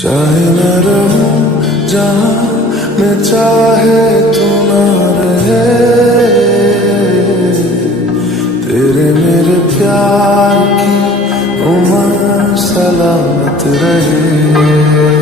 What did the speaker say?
चाहे न रहूं जहां मैं चाहे तू ना रहे, तेरे मेरे प्यार की उम्र सलामत रहे।